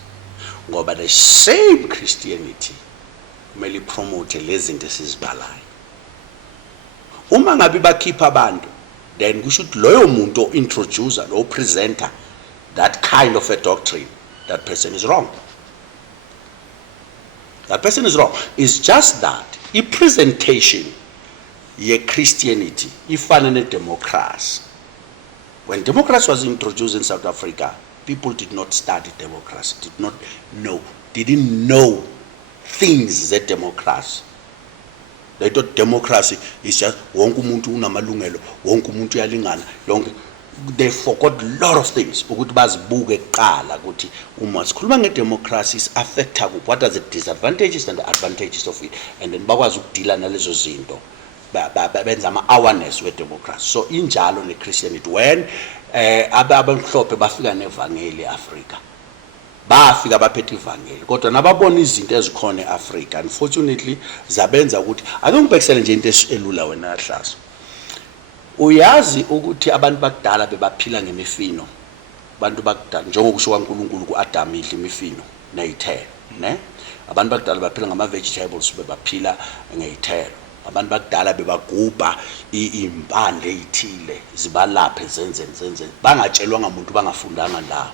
Ngoba the same Christianity kumele ipromote lezi zinto esizibalayo. Uma ngabe bakhipha abantu, then we should loyo muntu introducer or presenter that kind of a doctrine, that person is wrong. That person is wrong. It's just that i-presentation ye Christianity ifana ne-democracy. When democracy was introduced in South Africa, people did not study democracy, didn't know things that democracy. They thought democracy is just wonke umuntu unamalungelo, wonke umuntu uyalingana, yonke. They forgot a lot of things. Ukuthi bazibuke kuqala ukuthi uma sikhuluma nge-democracy is affecta kuphi, what are the disadvantages and the advantages of it, and then bakwazi ukudila nalezo zinto. Benza ama-awareness we-democracy. So injalo ne-Christianity. When abamhlophe bafika nevangeli e-Afrika, bafika baphethe ivangeli, kodwa nababona izinto ezikhona e-Afrika, unfortunately zabenza ukuthi ake ngibhekisele nje into elula wena Hlaso. Uyazi ukuthi abantu bakudala bebaphila ngemifino. Abantu bakudala njengokusho kwaNkulunkulu ku-Adam idla imifino neyithelo, ne? Abantu bakudala baphila ngama-vegetables bebaphila ngeyithelo. Abantu bakudala bebagubha impande ezithile zibalaphe zenze bangatshelwa ngamuntu bangafundanga la.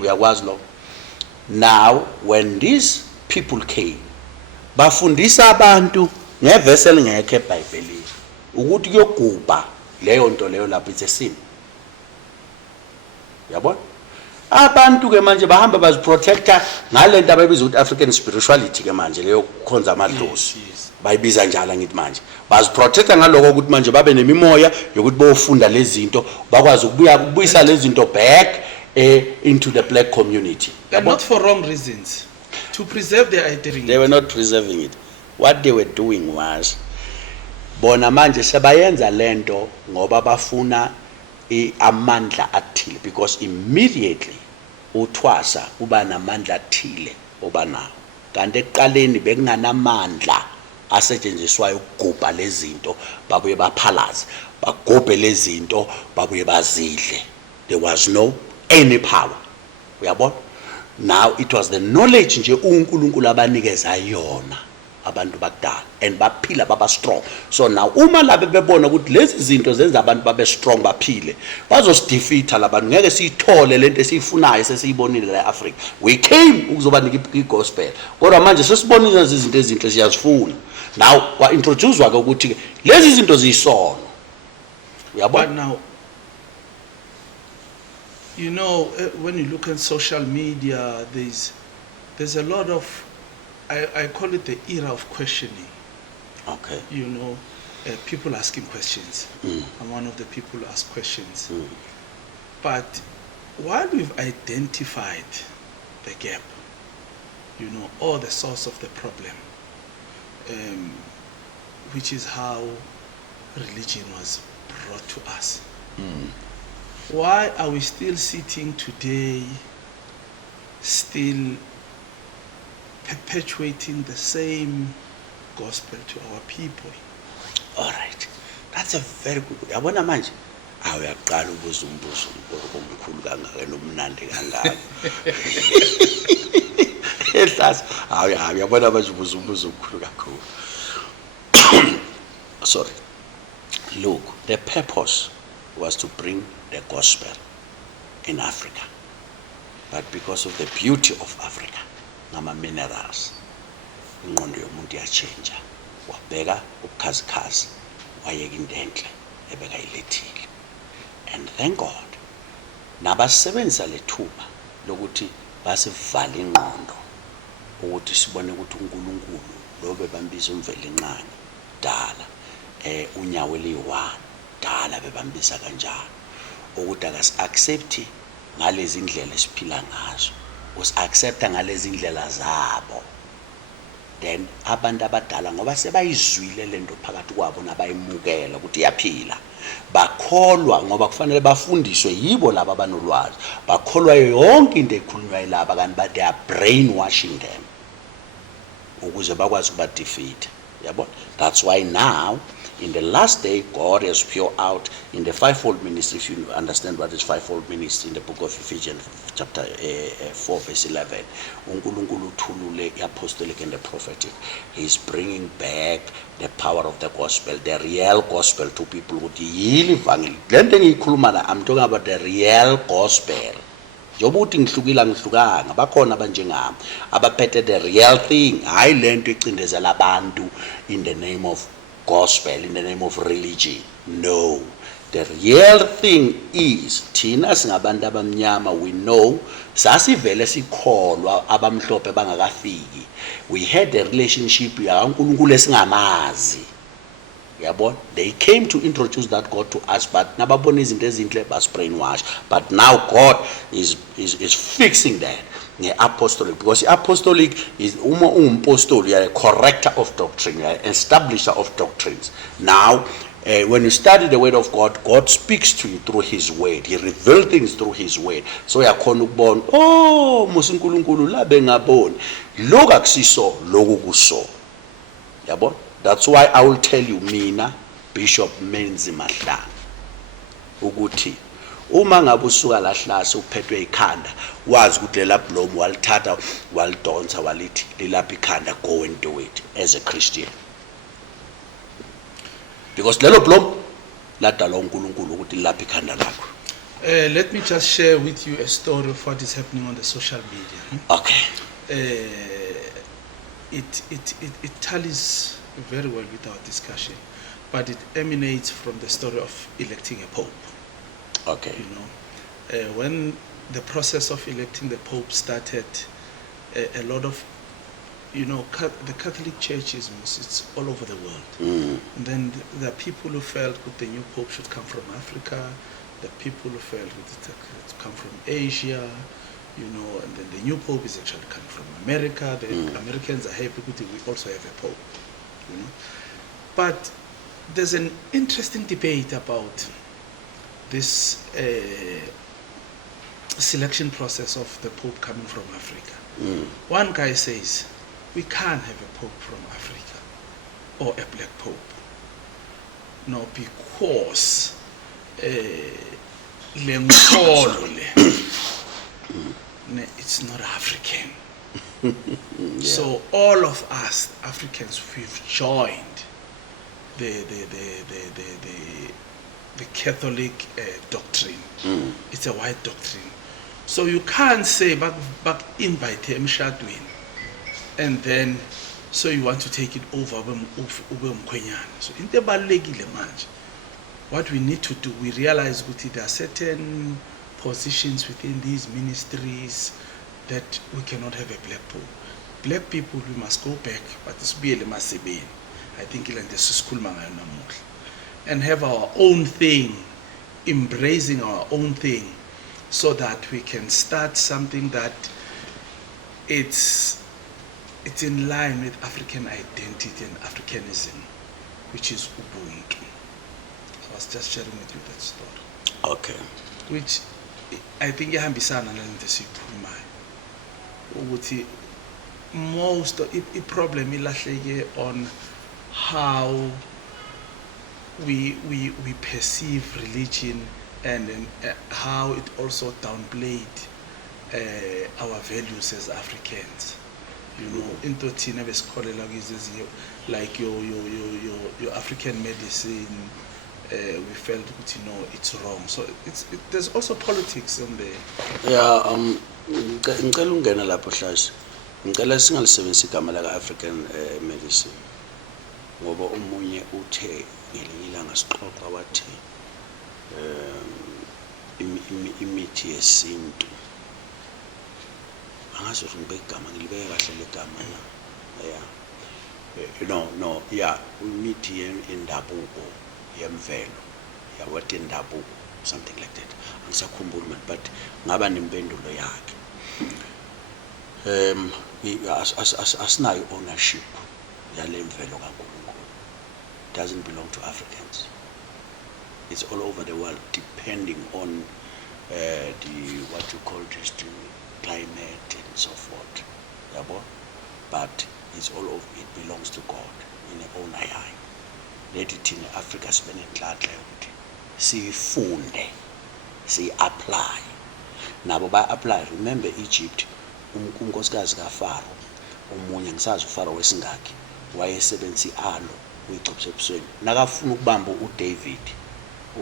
Uyakwazi lo? Now when these people came, bafundisa abantu ngevesi elingekho eBhayibhelini ukuthi kuyogubha leyo nto leyo lapho it's a sin. Yabona? Abantu ke manje bahamba baziprotecta ngalento abayibiza ukuthi African spirituality ke manje leyo kukhonza amadlozi. Bayibiza njalo ngithi manje. Baziprotecta ngaloko ukuthi manje babe nemimoya yokuthi bofunda lezi zinto bakwazi ukubuyisa lezi zinto back into the black community. But not for wrong reasons. To preserve their identity. They were not preserving it. What they were doing was bona manje sebayenza lento ngoba bafuna amandla athile, because immediately uthwasa uba namandla athile obanawo, kanti eqaleni bekunganamandla asetshenziswayo ukugubha lezi zinto babuye baphalaze bagubhe lezi zinto babuye bazidle. There was no any power. Uyabona? Now it was the knowledge nje uNkulunkulu abanikeza yona abantu bakudala, and baphila baba strong. So now uma labe bebona ukuthi lezi zinto zenza abantu babe strong baphile, bazosdefeata labantu, ngeke siyithole lento esiyifunayo sesiyibonile la eAfrica. We came ukuzobanika igospel, kodwa manje sesibonile izinto ezinhle siyazifuna. Now wa introducewa ukuthi lezi zinto ziyisono. Uyabona? But now, you know, when you look at social media, there's a lot of, I call it the era of questioning. Okay. You know, people asking questions. I'm one of the people who ask questions. But while we've identified the gap, you know, or the source of the problem, which is how religion was brought to us, why are we still sitting today, still perpetuating the same gospel to our people? All right, that's a very good. Yabona manje awuyaqala ubuza umbuzo omkhulu kangaka nomnandi kangaka. Ehlasa yabona manje ubuza umbuzo omkhulu kakhulu. Sorry. Look, the purpose was to bring the gospel in Africa, but because of the beauty of Africa, nama minerals, ingqondo yomuntu yatshentsha, wabheka ubukhazikhazi, wayeka into enhle ebeka ilethile. And thank God, nabasebenzisa lethuba lokuthi basivala ingqondo ukuthi sibone ukuthi uNkulunkulu lo bebambiza umvelinqane dala, unyawo eliyi-1 dala bebambisa kanjalo, ukuthi akasi-accepti ngalezi indlela esiphila ngazo, usi-accepta ngalezi indlela zabo. Then abantu abadala ngoba sebayizwile lento phakathi kwabo nabayimukela ukuthi iyaphila, bakholwa ngoba kufanele bafundiswe yibo laba abanolwazi, bakholwa yonke into ekhulunywa yilaba kanti they are brainwashing them. ukuze bakwazi ukuba defeat. Yabo? That's why now in the last day God has poured out in the fivefold ministry. If you understand what is fivefold ministry in the book of Ephesians chapter 4 verse 11, uNkulunkulu uthulule apostolic and the prophetic. He's bringing back the power of the gospel, the real gospel to people with the yili evangeli. Lento engiyikhuluma la, I'm talking about the real gospel. Njengoba uthi ngihlukile angihlukanga, bakhona abanjengami abaphethe the real thing, hayi lento ecindezela abantu in the name of gospel, in the name of religion. No, the real thing is thina singabantu abamnyama, we know sasivele sikholwa abamhlophe bangakafiki. We had a relationship yaNkulunkulu esingamazi. Yabona? They came to introduce that God to us, but nababona izinto ezinhle bas brainwash. But now God is fixing that. The apostolic, because the apostolic is apostle, you are a corrector of doctrine, you are an establisher of doctrines. Now, when you study the word of God, God speaks to you through His word. He reveals things through His word. So you are born. Oh, musunkulunkulu la bengaboni. Loku akusiso, loku kuso. Yabo? That's why I will tell you, mina, Bishop Menzi Mahlangu, ukuthi uma ngabe usuka la hlase uphethwe ikhanda, wazi ukuthi lela blomu walithatha walidonsa walithi lilapha ikhanda, go and do it as a Christian. Because lelo blomu ladala uNkulunkulu ukuthi lilapha ikhanda lakho. Let me just share with you a story of what is happening on the social media. Okay. It tallies very well with our discussion, but it emanates from the story of electing a pope. Okay. You know, when the process of electing the pope started, a lot of, you know, the Catholic Church it's all over the world. And then there are people who felt that the new pope should come from Africa, the people who felt that it come from Asia, you know, and then the new pope is actually coming from America. The Americans are happy that we also have a pope, you know. But there's an interesting debate about this selection process of the pope coming from Africa. One guy says we can't have a pope from Africa or a black pope, no, because it's not African. Yeah. So all of us Africans, we've joined the Catholic doctrine. It's a white doctrine. So you can't say back invite him emshadweni, and then so you want to take it over ube mkhwenyana. So into ebalulekile manje, what we need to do, we realize that there are certain positions within these ministries that we cannot have a black pope. Black people, we must go back, but it's really masebeni. I think and have our own thing, embracing our own thing, so that we can start something that it's in line with African identity and Africanism, which is Ubuntu. I was just sharing with you that story. Okay. Which I think ihambisana nalento siyikhulumayo ukuthi most of problem ilahleke on how we perceive religion, and how it also downplayed our values as Africans. You know, into thina besikholela kizo like your African medicine, we felt that, you know, it's wrong. So there's also politics in there. Yeah, ngicela ungena lapho Hlashi. Ngicela singalisebenzisa igama la African medicine. Ngoba umunye uthe ngelinye ilanga sixoxa wathi imithi yesintu. Angazi ukuthi ngibeke igama ngilibeke kahle legama na. Yeah. No, yeah, imithi yendabuko yemvelo. Yeah, what yendabuko, something like that. Angisakhumbuli manje, but ngaba nempendulo yakhe. Asinayo ownership yale mvelo kaNkulunkulu. Doesn't belong to Africans. It's all over the world, depending on what you call just climate and so forth. But it's all of it belongs to God in own yayo. Lethi thina Africa sibe nenhlanhla yokuthi sifunde si-apply nabo ba-apply. Remember Egypt, unkosikazi kaFaro omunye ngisazi uFaro wesingaki wayesebenzisa i-alo uyigcobisa ebusweni nakafuna ukubamba uDavid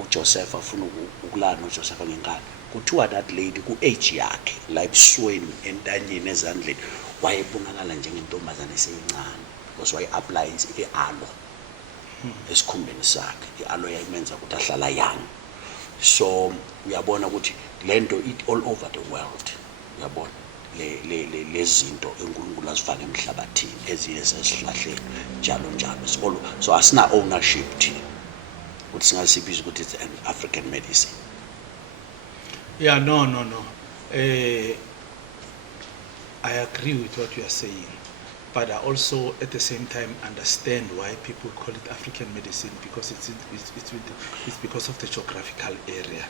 uJoseph afuna ukulana uJoseph ngenkani kuthiwa that lady ku-age yakhe la ebusweni entanyeni ezandleni wayebonakala njengentombazane eseyincane because waye-apply i-alo esikhumbeni sakhe. I-alo yayimenza ukuthi ahlala young. So uyabona ukuthi lento it all over the world. Uyabona lezinto enkulunkulu azifaka emhlabathini eziye sesihlahleni njalo njalo. So asina ownership thina ukuthi singasibiza ukuthi it's an African medicine. Yeah, no. I agree with what you are saying, but I also at the same time understand why people call it African medicine because it's because of the geographical area.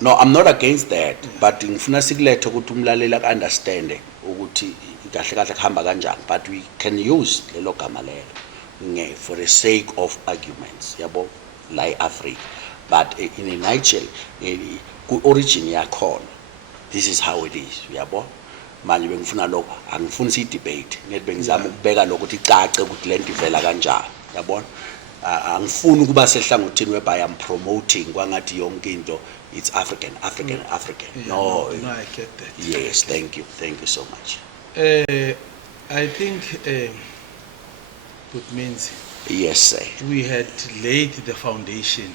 No, I'm not against that, but ngifuna sikulethe ukuthi umlaleli understand ukuthi kahle kahle kuhamba kanjani, but we can use lelo gama lelo for the sake of arguments yabo la eAfrica. But in a nutshell ku origin yakhona this is how it is yabo. Manje bengifuna lokho angifuni si debate net bengizama ukubeka lokho ukuthi icace ukuthi lento ivela kanjani yabona. Angifuni ukuba sehlangothini whereby I am promoting kwangathi yonke into it's African. Yeah, no, I get that. Yes, thank you so much. I think it means Yes, sir. we had laid the foundation.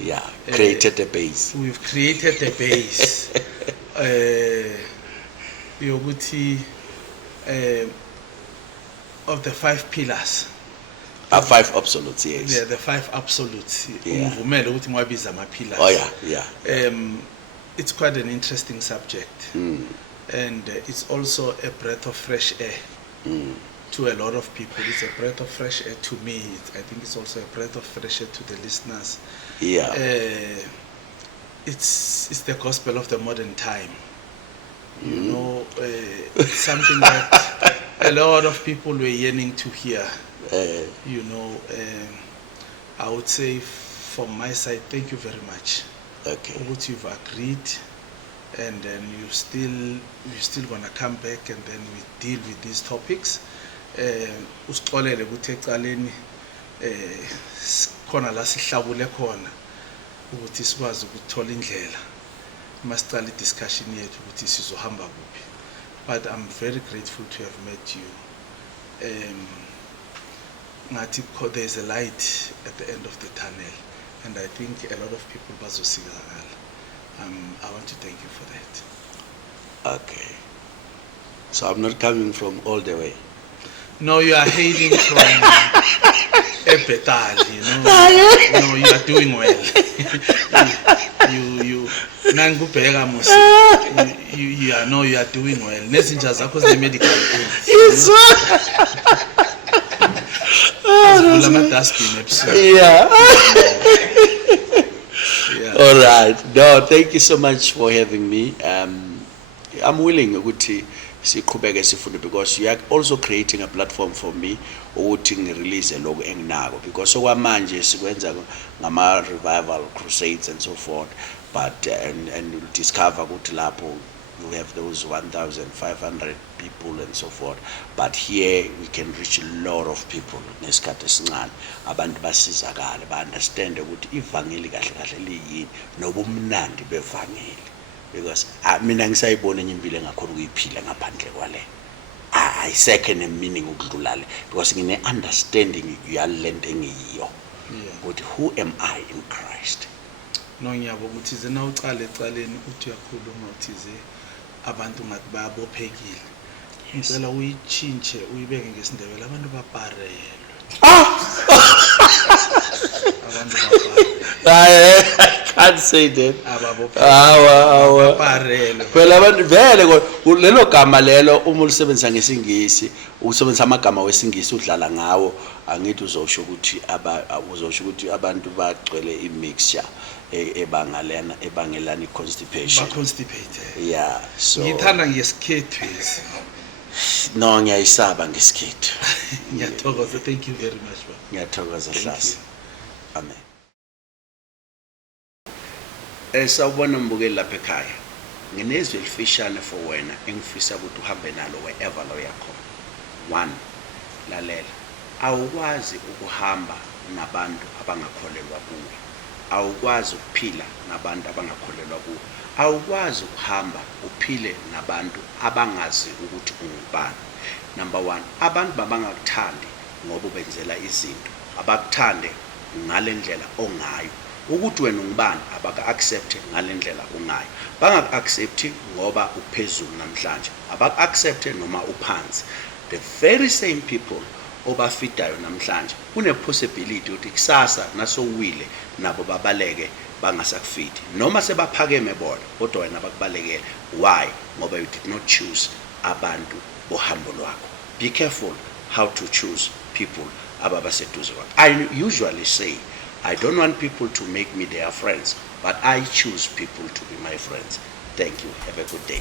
Yeah, created a base. We've created a base. Yoguti of the 5 pillars. 5 absolutes, yes. Yeah, the 5 absolutes. Yeah. Pillars. Oh yeah. It's quite an interesting subject, and it's also a breath of fresh air to a lot of people. It's a breath of fresh air to me. I think it's also a breath of fresh air to the listeners. Yeah. It's the gospel of the modern time. You know, it's something that a lot of people were yearning to hear. You know, I would say from my side, thank you very much. Okay. What you've agreed, and then you're still gonna come back, and then we deal with these topics. Usixolele ukuthi ecaleni khona la sihlabule khona ukuthi sikwazi ukuthola indlela masiqala discussion yethu ukuthi sizohamba kuphi. But I'm very grateful to have met you. Ngathi there's a light at the end of the tunnel, and I think a lot of people bazosikala. I want to thank you for that. Okay. So I'm not coming from all the way. No, you are hailing from Epetal, you know. No, you are doing well. you nangubheka musi. You are doing well. Nezinja zakho zine medical aid. Yes. Yeah. All right. No, thank you so much for having me. I'm willing ukuthi siqhubeke sifunde because you are also creating a platform for me ukuthi ngirelease lokho enginako because okwamanje sikwenza ngama revival crusades and so forth, but and you'll discover ukuthi lapho you have those 1,500 people and so forth, but here we can reach a lot of people nesikhathi esincane abantu basizakale ba understand ukuthi ivangeli kahle kahle liyini nobumnandi bevangeli, because mina ngisayibona enye impilo engakhona ukuyiphila ngaphandle kwale ayisekho nemeaning ukudlula le because ngine understanding yalento engiyiyo ukuthi who am I in Christ. No, ngiyabo ukuthi zena ucale ecaleni uthi uyakhuluma uthize abantu ngathi bayabophekile. Ngicela uyichinche uyibeke ngesindebele abantu baparelwe. Abantu baparelwe. I can't say that. Baparelwe. Phela abantu vele lelo gama lelo uma ulisebenzisa ngesingisi usebenzisa amagama wesingisi udlala ngawo angithi uzosho ukuthi abantu bagcwele imixture ebangelana constipation. Ba constipated. Yeah, so ngithanda ngesikhethu esi No, ngiyayisaba ngesikhethu. Ngiyathokoza. Thank you very much. Ngiyathokoza Thank Hlasi. you. Amen. Sawubona mbukeli lapha ekhaya. Nginezwi elifishane for wena engifisa ukuthi uhambe nalo wherever lo yakho. 1. Lalela. Awukwazi ukuhamba nabantu abangakholelwa kuwe. Awukwazi ukuphila nabantu abangakholelwa kuwe. Awukwazi ukuhamba uphile nabantu abangazi ukuthi ungubani. Number 1, abantu babangakuthandi ngoba ubenzela izinto. Abakuthande ngalendlela ongayo. Ukuthi wena ungubani abaka-accept ngalendlela ungayo. Bangaku-accept ngoba uphezulu namhlanje. Abaku-accept noma uphansi. The very same people obafidayo namhlanje kune possibility ukuthi kusasa nasowile nabo babaleke bangasakufidi noma sebaphakeme bona kodwa wena bakubalekela. Why? Ngoba you did not choose abantu bohambo lwakho. Be careful how to choose people ababaseduze kwakho. I usually say I don't want people to make me their friends, but I choose people to be my friends. Thank you. Have a good day.